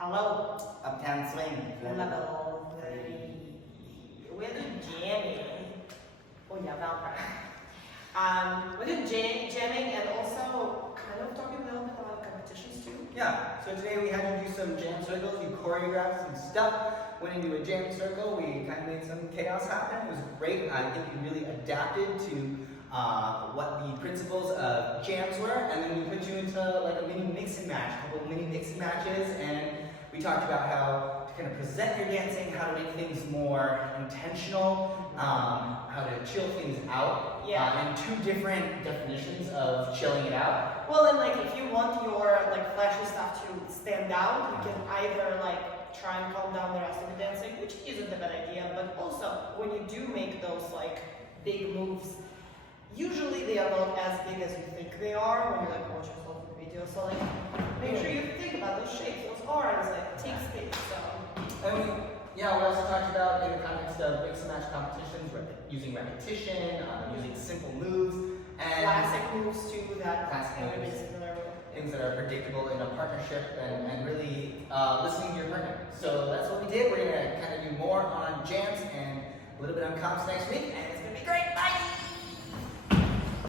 Hello. Uptown Swing. Level 3. We're doing jamming. Oh yeah, Valkyrie. We're doing jamming and also kind of talking a little bit about competitions too. Yeah, so today we had to do some jam circles. You choreographed some stuff, went into a jam circle. We kind of made some chaos happen. It was great. I think you really adapted to what the principles of jams were, and then we put you into like a mini mix and match, a couple of mini mix and matches, and we talked about how to kind of present your dancing, how to make things more intentional, how to chill things out, and two different definitions of chilling it out. Well, and like if you want your like flashy stuff to stand out, you can either like try and calm down the rest of the dancing, which isn't a bad idea, but also when you do make those like big moves, usually they are not as big as you think they are when you're like watching some video. So like make sure you think about those shapes, those arms, like take space. So We also talked about in the context of mix and match competitions, using repetition, using simple moves, and classic moves too that classic everybody's moves. familiar with. Things that are predictable in a partnership, and really listening to your partner. So that's what we did. We're gonna kind of do more on jams and a little bit on comps next week, and it's gonna be great. Bye!